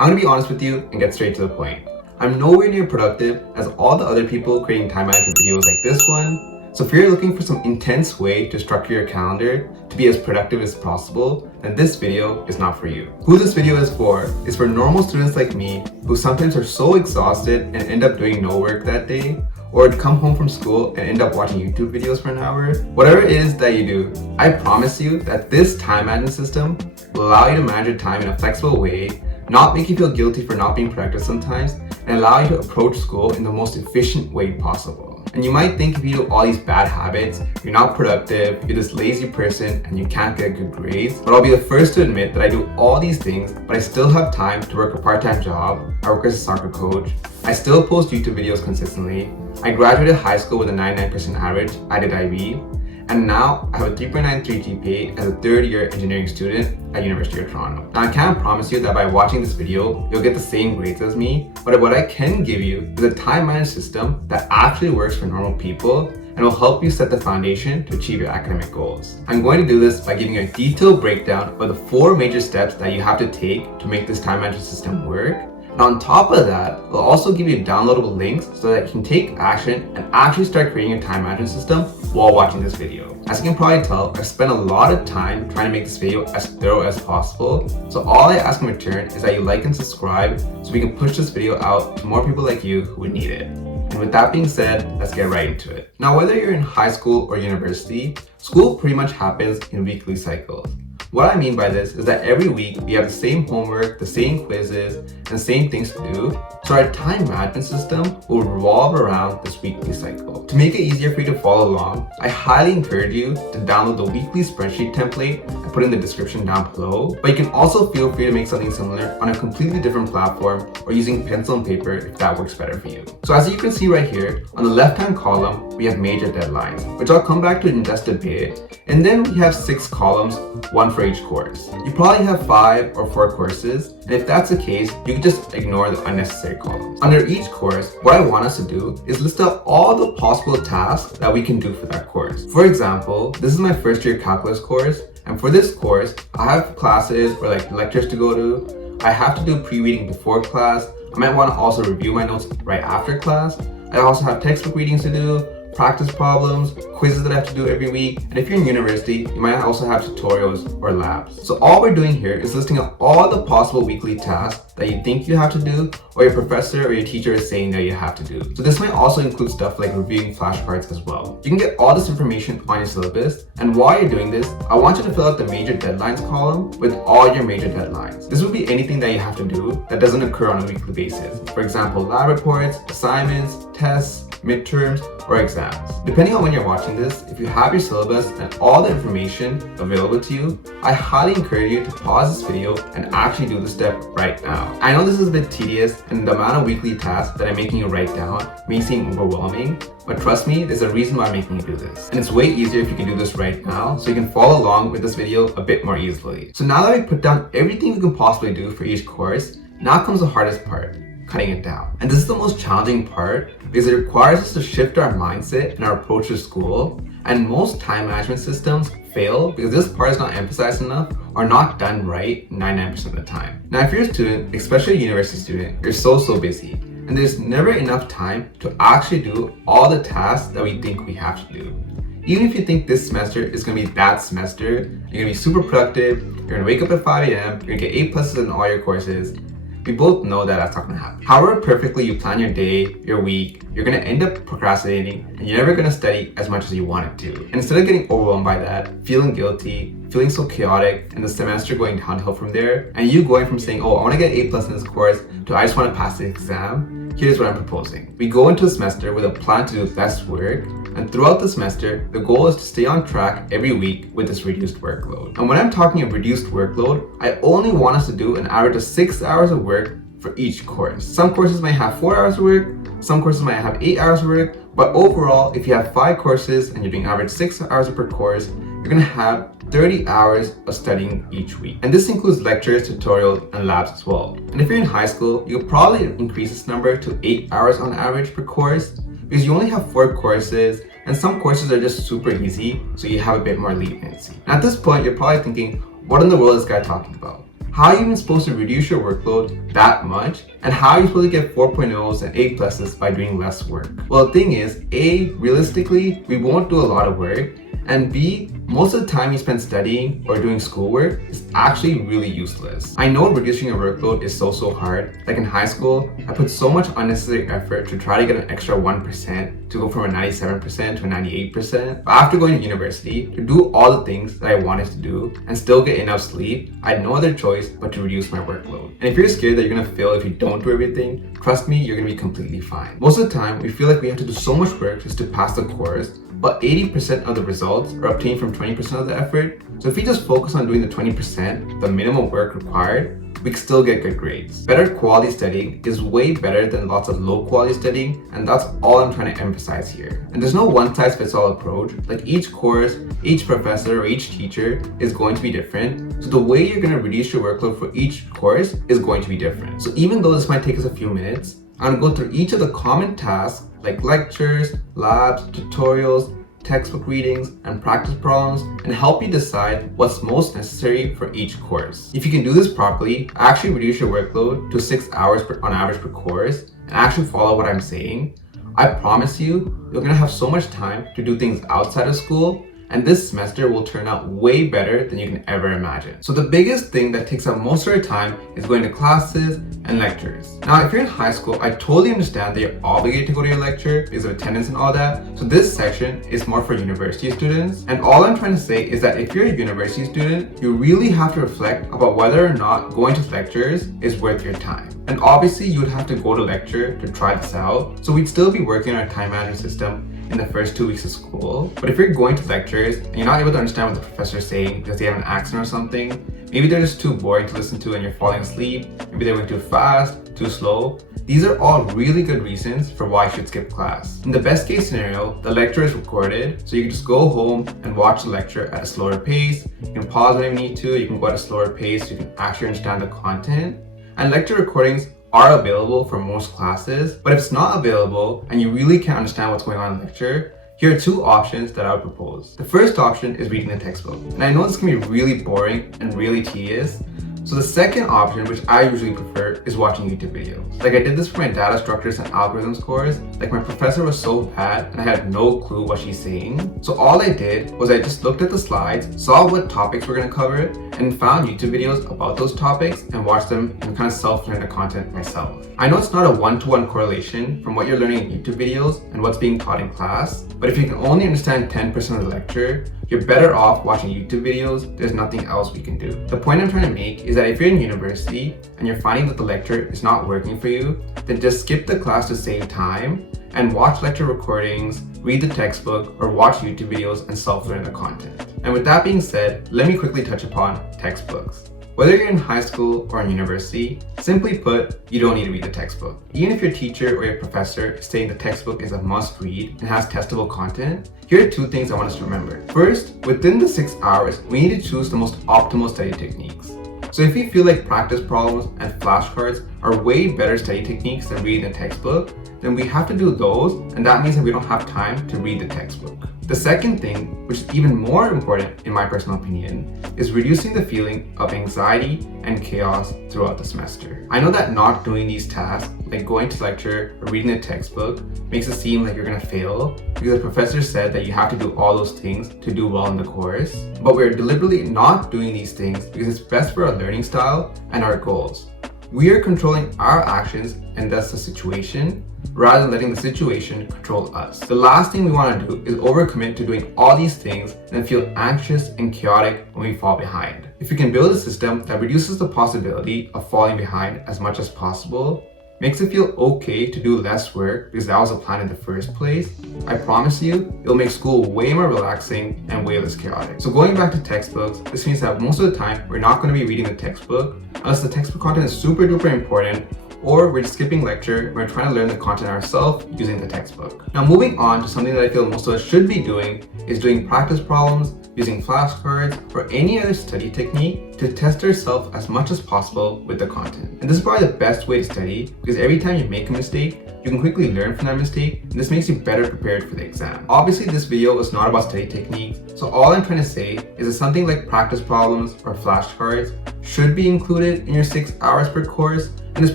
I'm gonna be honest with you and get straight to the point. I'm nowhere near productive as all the other people creating time management videos like this one. So if you're looking for some intense way to structure your calendar to be as productive as possible, then this video is not for you. Who this video is for normal students like me who sometimes are so exhausted and end up doing no work that day, or come home from school and end up watching YouTube videos for an hour. Whatever it is that you do, I promise you that this time management system will allow you to manage your time in a flexible way, not make you feel guilty for not being productive sometimes, and allow you to approach school in the most efficient way possible. And you might think if you do all these bad habits, you're not productive, you're this lazy person, and you can't get good grades. But I'll be the first to admit that I do all these things, but I still have time to work a part-time job. I work as a soccer coach. I still post YouTube videos consistently. I graduated high school with a 99% average. I did IB. And now I have a 3.93 GPA as a third-year engineering student at University of Toronto. Now I can't promise you that by watching this video, you'll get the same grades as me, but what I can give you is a time management system that actually works for normal people and will help you set the foundation to achieve your academic goals. I'm going to do this by giving you a detailed breakdown of the 4 major steps that you have to take to make this time management system work. And on top of that, we'll also give you downloadable links so that you can take action and actually start creating a time management system while watching this video. As you can probably tell, I've spent a lot of time trying to make this video as thorough as possible. So all I ask in return is that you like and subscribe so we can push this video out to more people like you who would need it. And with that being said, let's get right into it. Now, whether you're in high school or university, school pretty much happens in weekly cycles. What I mean by this is that every week we have the same homework, the same quizzes, and the same things to do. So our time management system will revolve around this weekly cycle. To make it easier for you to follow along, I highly encourage you to download the weekly spreadsheet template I put in the description down below. But you can also feel free to make something similar on a completely different platform or using pencil and paper if that works better for you. So as you can see right here, on the left-hand column, we have major deadlines, which I'll come back to in just a bit. And then we have 6 columns, one for each course. You probably have 5 or 4 courses, and if that's the case, you can just ignore the unnecessary columns. Under each course, what I want us to do is list out all the possible tasks that we can do for that course. For example, this is my first year calculus course, and for this course, I have classes or lectures to go to. I have to do pre-reading before class. I might want to also review my notes right after class. I also have textbook readings to do, practice problems, quizzes that I have to do every week, and if you're in university, you might also have tutorials or labs. So all we're doing here is listing out all the possible weekly tasks that you think you have to do, or your professor or your teacher is saying that you have to do. So this might also include stuff like reviewing flashcards as well. You can get all this information on your syllabus, and while you're doing this, I want you to fill out the major deadlines column with all your major deadlines. This would be anything that you have to do that doesn't occur on a weekly basis. For example, lab reports, assignments, tests, midterms, or exams. Depending on when you're watching this, if you have your syllabus and all the information available to you, I highly encourage you to pause this video and actually do the step right now. I know this is a bit tedious and the amount of weekly tasks that I'm making you write down may seem overwhelming, but trust me, there's a reason why I'm making you do this. And it's way easier if you can do this right now so you can follow along with this video a bit more easily. So now that we put down everything we can possibly do for each course, now comes the hardest part. Cutting it down. And this is the most challenging part because it requires us to shift our mindset and our approach to school. And most time management systems fail because this part is not emphasized enough or not done right 99% of the time. Now, if you're a student, especially a university student, you're so busy. And there's never enough time to actually do all the tasks that we think we have to do. Even if you think this semester is going to be that semester, you're going to be super productive, you're going to wake up at 5 a.m., you're going to get A+ in all your courses, we both know that that's not going to happen. However perfectly you plan your day, your week, you're going to end up procrastinating and you're never going to study as much as you wanted to. And instead of getting overwhelmed by that, feeling guilty, feeling so chaotic, and the semester going downhill from there, and you going from saying, oh, I want to get A+ in this course, to I just want to pass the exam, here's what I'm proposing. We go into a semester with a plan to do less work, and throughout the semester, the goal is to stay on track every week with this reduced workload. And when I'm talking a reduced workload, I only want us to do an average of 6 hours of work for each course. Some courses might have 4 hours of work, some courses might have 8 hours of work, but overall, if you have 5 courses and you're doing average 6 hours per course, you're gonna have 30 hours of studying each week. And this includes lectures, tutorials, and labs as well. And if you're in high school, you'll probably increase this number to 8 hours on average per course because you only have 4 courses and some courses are just super easy, so you have a bit more leniency. And at this point, you're probably thinking, what in the world is this guy talking about? How are you even supposed to reduce your workload that much? And how are you supposed to get 4.0s and A+s by doing less work? Well, the thing is, A, realistically, we won't do a lot of work, and B, most of the time you spend studying or doing schoolwork is actually really useless. I know reducing your workload is so hard. Like in high school, I put so much unnecessary effort to try to get an extra 1% to go from a 97% to a 98%. But after going to university, to do all the things that I wanted to do and still get enough sleep, I had no other choice but to reduce my workload. And if you're scared that you're gonna fail if you don't do everything, trust me, you're gonna be completely fine. Most of the time, we feel like we have to do so much work just to pass the course, but 80% of the results are obtained from 20% of the effort. So if we just focus on doing the 20%, the minimum work required, we can still get good grades. Better quality studying is way better than lots of low quality studying, and that's all I'm trying to emphasize here. And there's no one size fits all approach. Like each course, each professor, or each teacher is going to be different. So the way you're going to reduce your workload for each course is going to be different. So even though this might take us a few minutes, I'm going to go through each of the common tasks like lectures, labs, tutorials, textbook readings, and practice problems, and help you decide what's most necessary for each course. If you can do this properly, actually reduce your workload to 6 hours on average per course, and actually follow what I'm saying, I promise you, you're gonna have so much time to do things outside of school, and this semester will turn out way better than you can ever imagine. So the biggest thing that takes up most of your time is going to classes and lectures. Now, if you're in high school, I totally understand that you're obligated to go to your lecture because of attendance and all that. So this section is more for university students. And all I'm trying to say is that if you're a university student, you really have to reflect about whether or not going to lectures is worth your time. And obviously you would have to go to lecture to try this out. So we'd still be working on our time management system in the first 2 weeks of school. But if you're going to lectures and you're not able to understand what the professor is saying because they have an accent or something, maybe they're just too boring to listen to and you're falling asleep, maybe they're going too fast, too slow, these are all really good reasons for why you should skip class. In the best case scenario, the lecture is recorded, so you can just go home and watch the lecture at a slower pace. You can pause when you need to, you can go at a slower pace, so you can actually understand the content. And lecture recordings are available for most classes, but if it's not available and you really can't understand what's going on in the lecture, here are two options that I would propose. The first option is reading the textbook. And I know this can be really boring and really tedious, so the second option, which I usually prefer, is watching YouTube videos. Like I did this for my data structures and algorithms course. Like my professor was so bad and I had no clue what she's saying. So all I did was I just looked at the slides, saw what topics we're gonna cover, and found YouTube videos about those topics and watched them and kind of self-learn the content myself. I know it's not a one-to-one correlation from what you're learning in YouTube videos and what's being taught in class, but if you can only understand 10% of the lecture, you're better off watching YouTube videos. There's nothing else we can do. The point I'm trying to make is that if you're in university and you're finding that the lecture is not working for you, then just skip the class to save time and watch lecture recordings, read the textbook, or watch YouTube videos and self-learn the content. And with that being said, let me quickly touch upon textbooks. Whether you're in high school or in university, simply put, you don't need to read the textbook. Even if your teacher or your professor is saying the textbook is a must read and has testable content, here are two things I want us to remember. First, within the 6 hours, we need to choose the most optimal study techniques. So if you feel like practice problems and flashcards are way better study techniques than reading the textbook, then we have to do those, and that means that we don't have time to read the textbook. The second thing, which is even more important in my personal opinion, is reducing the feeling of anxiety and chaos throughout the semester. I know that not doing these tasks, like going to lecture or reading the textbook, makes it seem like you're gonna fail because the professor said that you have to do all those things to do well in the course, but we're deliberately not doing these things because it's best for our learning style and our goals. We are controlling our actions and thus the situation, rather than letting the situation control us. The last thing we want to do is overcommit to doing all these things and then feel anxious and chaotic when we fall behind. If we can build a system that reduces the possibility of falling behind as much as possible, makes it feel okay to do less work because that was the plan in the first place, I promise you, it'll make school way more relaxing and way less chaotic. So going back to textbooks, this means that most of the time, we're not going to be reading the textbook unless the textbook content is super duper important, or we're just skipping lecture, we're trying to learn the content ourselves using the textbook. Now moving on to something that I feel most of us should be doing is doing practice problems, using flashcards, or any other study technique to test yourself as much as possible with the content. And this is probably the best way to study because every time you make a mistake, you can quickly learn from that mistake, and this makes you better prepared for the exam. Obviously, this video is not about study techniques, so all I'm trying to say is that something like practice problems or flashcards should be included in your 6 hours per course, and it's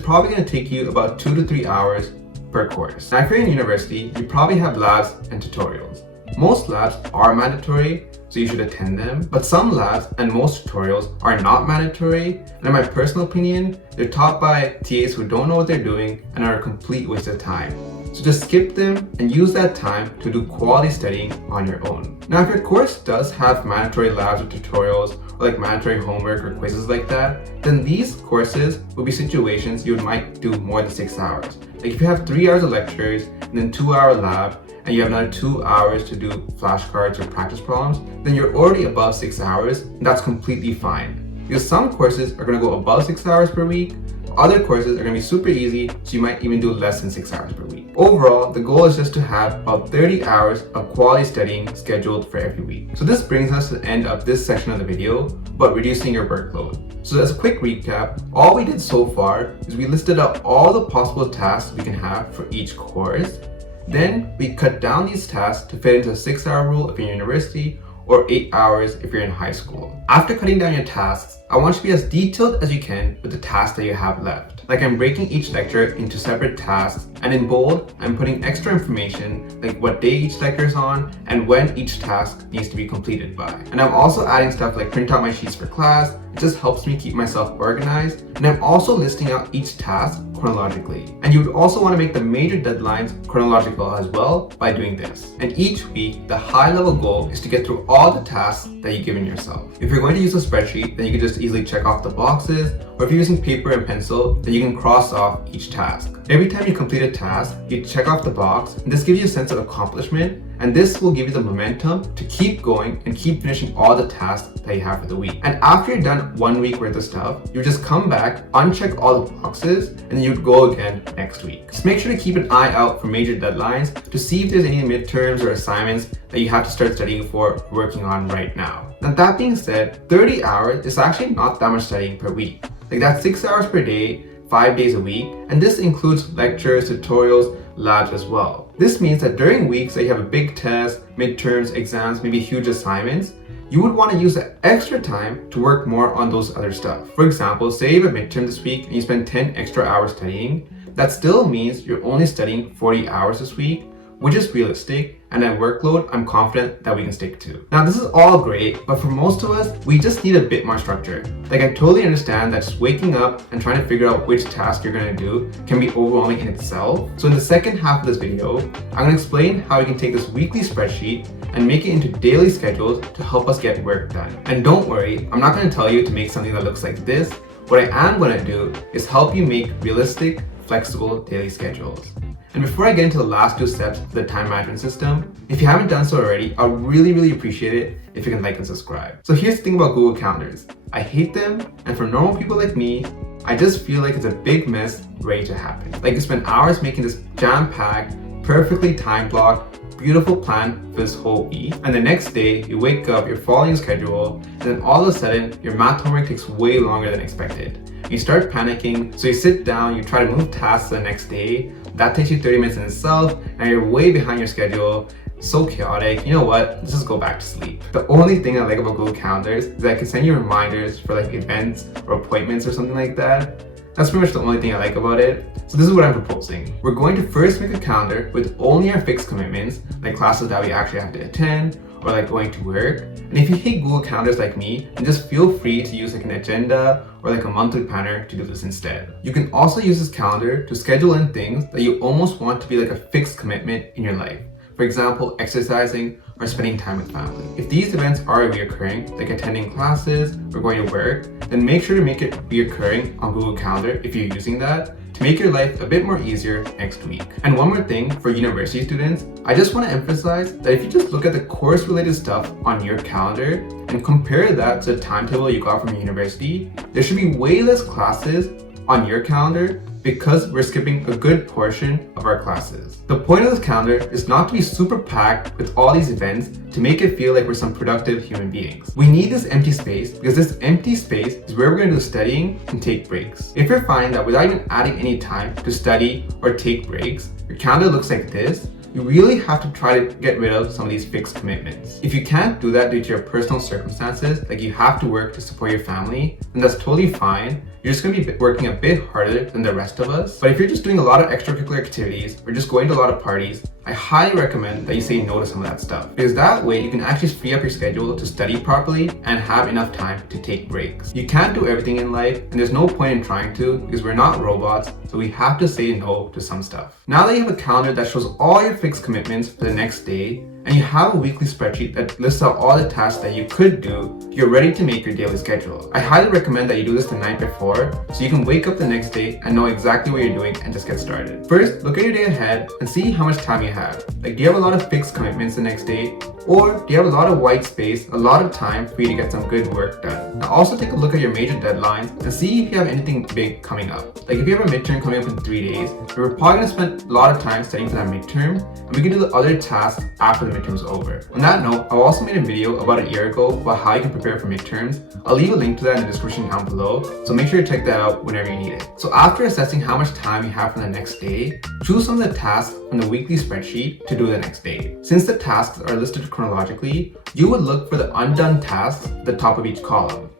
probably going to take you about 2 to 3 hours per course. Now, if you're in university, you probably have labs and tutorials. Most labs are mandatory, so you should attend them, but some labs and most tutorials are not mandatory, and in my personal opinion, they're taught by TAs who don't know what they're doing and are a complete waste of time. So just skip them and use that time to do quality studying on your own. Now, if your course does have mandatory labs or tutorials, or like mandatory homework or quizzes like that, then these courses will be situations you might do more than 6 hours. Like if you have 3 hours of lectures and then 2-hour lab, and you have another 2 hours to do flashcards or practice problems, then you're already above 6 hours, and that's completely fine. Because some courses are going to go above 6 hours per week, other courses are going to be super easy, so you might even do less than 6 hours per week. Overall, the goal is just to have about 30 hours of quality studying scheduled for every week. So this brings us to the end of this section of the video about reducing your workload. So as a quick recap, all we did so far is we listed out all the possible tasks we can have for each course. Then we cut down these tasks to fit into the 6-hour rule if you're in university or 8 hours if you're in high school. After cutting down your tasks, I want you to be as detailed as you can with the tasks that you have left. Like I'm breaking each lecture into separate tasks, and in bold, I'm putting extra information like what day each lecture is on and when each task needs to be completed by. And I'm also adding stuff like print out my sheets for class. It just helps me keep myself organized, and I'm also listing out each task chronologically. And you would also want to make the major deadlines chronological as well by doing this. And each week, the high-level goal is to get through all the tasks that you've given yourself. If you're going to use a spreadsheet, then you can just easily check off the boxes, or if you're using paper and pencil, then you can cross off each task. Every time you complete a task, you check off the box, and this gives you a sense of accomplishment, and this will give you the momentum to keep going and keep finishing all the tasks that you have for the week. And after you're done 1 week worth of stuff, you just come back, uncheck all the boxes, and then you'd go again next week. Just make sure to keep an eye out for major deadlines to see if there's any midterms or assignments that you have to start studying for, working on right now. Now that being said, 30 hours is actually not that much studying per week. Like that's 6 hours per day, 5 days a week, and this includes lectures, tutorials, labs as well. This means that during weeks that you have a big test, midterms, exams, maybe huge assignments, you would want to use that extra time to work more on those other stuff. For example, say you have a midterm this week and you spend 10 extra hours studying, that still means you're only studying 40 hours this week, which is realistic, and a workload I'm confident that we can stick to. Now this is all great, but for most of us, we just need a bit more structure. Like I totally understand that just waking up and trying to figure out which task you're going to do can be overwhelming in itself. So in the second half of this video, I'm going to explain how we can take this weekly spreadsheet and make it into daily schedules to help us get work done. And don't worry, I'm not going to tell you to make something that looks like this. What I am going to do is help you make realistic, flexible daily schedules. And before I get into the last 2 steps of the time management system, if you haven't done so already, I'd really appreciate it if you can like and subscribe. So here's the thing about Google Calendars. I hate them, and for normal people like me, I just feel like it's a big mess ready to happen. Like you spend hours making this jam-packed, perfectly time-blocked, beautiful plan for this whole week, and the next day you wake up, you're following your schedule, and then all of a sudden your math homework takes way longer than expected. You start panicking, so you sit down, you try to move tasks to the next day. That takes you 30 minutes in itself, and you're way behind your schedule. So chaotic. You know what? Let's just go back to sleep. The only thing I like about Google Calendars is that I can send you reminders for like events or appointments or something like that. That's pretty much the only thing I like about it. So this is what I'm proposing. We're going to first make a calendar with only our fixed commitments, like classes that we actually have to attend, or like going to work. And if you hate Google Calendars like me, then just feel free to use like an agenda or like a monthly planner to do this instead. You can also use this calendar to schedule in things that you almost want to be like a fixed commitment in your life. For example, exercising or spending time with family. If these events are reoccurring, like attending classes or going to work, then make sure to make it reoccurring on Google Calendar if you're using that, to make your life a bit more easier next week. And one more thing for university students, I just want to emphasize that if you just look at the course related stuff on your calendar and compare that to the timetable you got from your university, there should be way less classes on your calendar because we're skipping a good portion of our classes. The point of this calendar is not to be super packed with all these events to make it feel like we're some productive human beings. We need this empty space because this empty space is where we're going to do studying and take breaks. If you're finding that without even adding any time to study or take breaks, your calendar looks like this, you really have to try to get rid of some of these fixed commitments. If you can't do that due to your personal circumstances, like you have to work to support your family, then that's totally fine. You're just going to be working a bit harder than the rest of us. But if you're just doing a lot of extracurricular activities or just going to a lot of parties, I highly recommend that you say no to some of that stuff, because that way you can actually free up your schedule to study properly and have enough time to take breaks. You can't do everything in life, and there's no point in trying to, because we're not robots, so we have to say no to some stuff. Now that you have a calendar that shows all your fixed commitments for the next day, and you have a weekly spreadsheet that lists out all the tasks that you could do, you're ready to make your daily schedule. I highly recommend that you do this the night before so you can wake up the next day and know exactly what you're doing and just get started. First, look at your day ahead and see how much time you have. Like, do you have a lot of fixed commitments the next day? Or do you have a lot of white space, a lot of time for you to get some good work done? Now also take a look at your major deadlines and see if you have anything big coming up. Like if you have a midterm coming up in 3 days, we're probably going to spend a lot of time studying for that midterm, and we can do the other tasks after the midterm is over. On that note, I also made a video about a year ago about how you can prepare for midterms. I'll leave a link to that in the description down below, so make sure to check that out whenever you need it. So after assessing how much time you have for the next day, choose some of the tasks from the weekly spreadsheet to do the next day. Since the tasks are listed chronologically, you would look for the undone tasks at the top of each column.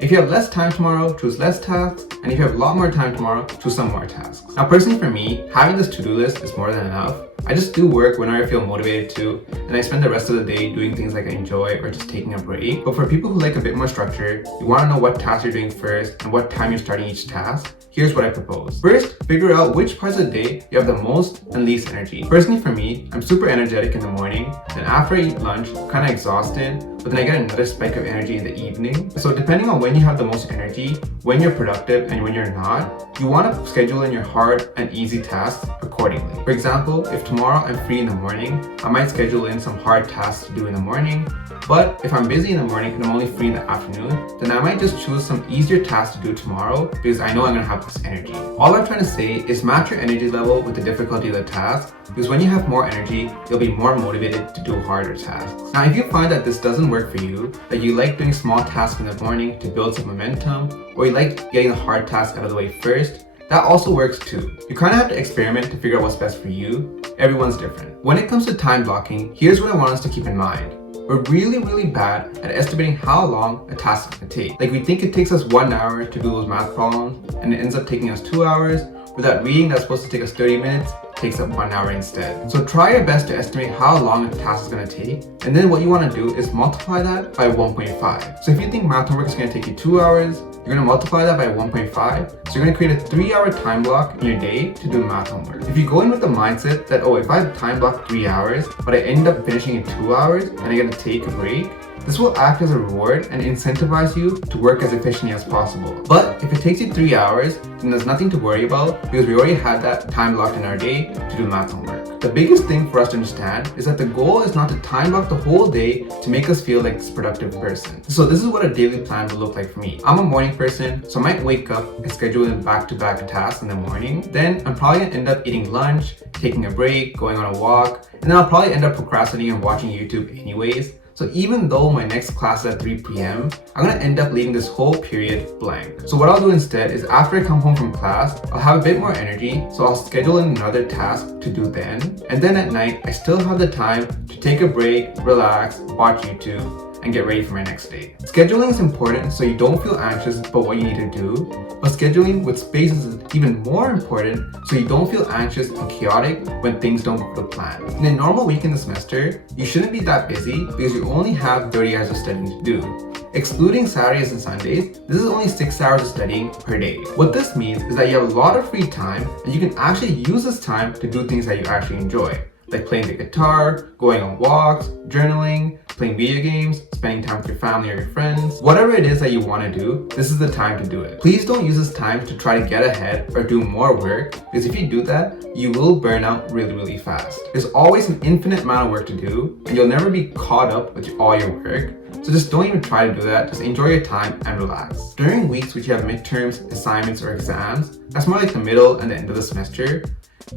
If you have less time tomorrow, choose less tasks, and if you have a lot more time tomorrow, choose some more tasks. Now personally for me, having this to-do list is more than enough. I just do work whenever I feel motivated to, and I spend the rest of the day doing things like I enjoy or just taking a break. But for people who like a bit more structure, you want to know what tasks you're doing first and what time you're starting each task, here's what I propose. First, figure out which parts of the day you have the most and least energy. Personally for me, I'm super energetic in the morning, then after I eat lunch, I'm kind of exhausted, but then I get another spike of energy in the evening. So depending on when you have the most energy, when you're productive and when you're not, you want to schedule in your hard and easy tasks accordingly. For example, if tomorrow I'm free in the morning, I might schedule in some hard tasks to do in the morning. But if I'm busy in the morning and I'm only free in the afternoon, then I might just choose some easier tasks to do tomorrow because I know I'm going to have this energy. All I'm trying to say is match your energy level with the difficulty of the task, because when you have more energy, you'll be more motivated to do harder tasks. Now, if you find that this doesn't work for you, that you like doing small tasks in the morning to build some momentum, or you like getting the hard tasks out of the way first, that also works too. You kind of have to experiment to figure out what's best for you. Everyone's different. When it comes to time blocking, here's what I want us to keep in mind. We're really bad at estimating how long a task is going to take. Like we think it takes us 1 hour to do those math problems, and it ends up taking us 2 hours, but that reading that's supposed to take us 30 minutes takes up 1 hour instead. So try your best to estimate how long a task is going to take, and then what you want to do is multiply that by 1.5. So if you think math homework is going to take you 2 hours, you're going to multiply that by 1.5, so you're going to create a 3-hour time block in your day to do math homework. If you go in with the mindset that, oh, if I time block 3 hours, but I end up finishing in 2 hours, and I get to take a break, this will act as a reward and incentivize you to work as efficiently as possible. But if it takes you 3 hours, then there's nothing to worry about because we already had that time blocked in our day to do math homework. The biggest thing for us to understand is that the goal is not to time block the whole day to make us feel like this productive person. So this is what a daily plan would look like for me. I'm a morning person, so I might wake up and schedule in back-to-back tasks in the morning. Then I'm probably gonna end up eating lunch, taking a break, going on a walk, and then I'll probably end up procrastinating and watching YouTube anyways. So even though my next class is at 3 p.m., I'm gonna end up leaving this whole period blank. So what I'll do instead is after I come home from class, I'll have a bit more energy, so I'll schedule in another task to do then. And then at night, I still have the time to take a break, relax, watch YouTube, and get ready for my next day. Scheduling is important so you don't feel anxious about what you need to do, but scheduling with spaces is even more important so you don't feel anxious and chaotic when things don't go to plan. In a normal week in the semester, you shouldn't be that busy because you only have 30 hours of studying to do. Excluding Saturdays and Sundays, this is only 6 hours of studying per day. What this means is that you have a lot of free time and you can actually use this time to do things that you actually enjoy. like playing the guitar, going on walks, journaling, playing video games, spending time with your family or your friends. Whatever it is that you want to do, this is the time to do it. Please don't use this time to try to get ahead or do more work, because if you do that, you will burn out really fast. There's always an infinite amount of work to do, and you'll never be caught up with all your work. So just don't even try to do that, just enjoy your time and relax. During weeks which you have midterms, assignments, or exams, that's more like the middle and the end of the semester.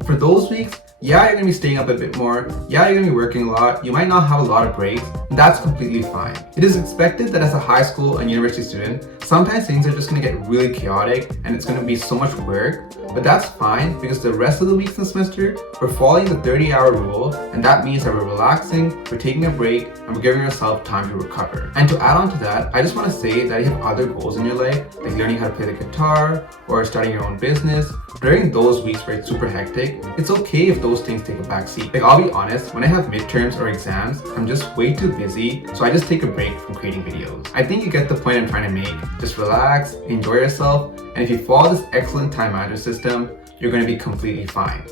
For those weeks, yeah, you're gonna be staying up a bit more, yeah, you're gonna be working a lot, you might not have a lot of breaks, and that's completely fine. It is expected that as a high school and university student, sometimes things are just gonna get really chaotic and it's gonna be so much work, but that's fine because the rest of the weeks in the semester, we're following the 30-hour rule, and that means that we're relaxing, we're taking a break, and we're giving ourselves time to recover. And to add on to that, I just wanna say that you have other goals in your life, like learning how to play the guitar, or starting your own business. During those weeks where it's super hectic, it's okay if those things take a backseat. Like, I'll be honest, when I have midterms or exams, I'm just way too busy, so I just take a break from creating videos. I think you get the point I'm trying to make. Just relax, enjoy yourself, and if you follow this excellent time management system, you're going to be completely fine.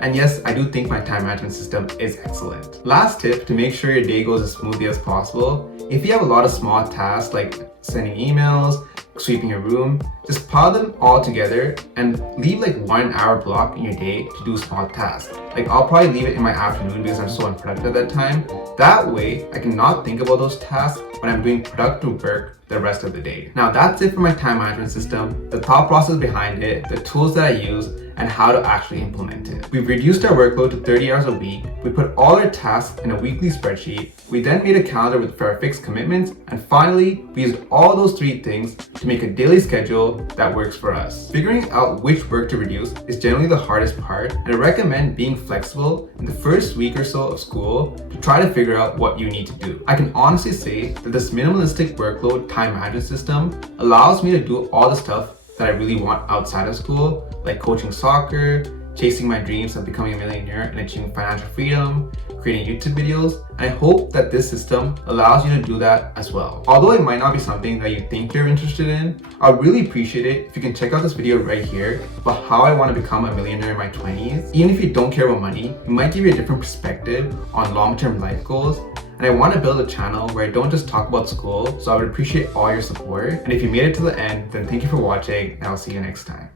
And yes, I do think my time management system is excellent. Last tip to make sure your day goes as smoothly as possible: if you have a lot of small tasks like sending emails, sweeping your room, just pile them all together and leave like 1 hour block in your day to do small tasks. Like, I'll probably leave it in my afternoon because I'm so unproductive at that time. That way, I can not think about those tasks when I'm doing productive work the rest of the day. Now, that's it for my time management system, the thought process behind it, the tools that I use, and how to actually implement it. We've reduced our workload to 30 hours a week. We put all our tasks in a weekly spreadsheet. We then made a calendar for our fixed commitments. And finally, we used all those 3 things to make a daily schedule that works for us. Figuring out which work to reduce is generally the hardest part, and I recommend being flexible in the first week or so of school to try to figure out what you need to do. I can honestly say that this minimalistic workload time management system allows me to do all the stuff that I really want outside of school, like coaching soccer, chasing my dreams of becoming a millionaire and achieving financial freedom, creating YouTube videos. I hope that this system allows you to do that as well. Although it might not be something that you think you're interested in, I'd really appreciate it if you can check out this video right here about how I want to become a millionaire in my 20s. Even if you don't care about money, it might give you a different perspective on long-term life goals. And I want to build a channel where I don't just talk about school, so I would appreciate all your support. And if you made it to the end, then thank you for watching, and I'll see you next time.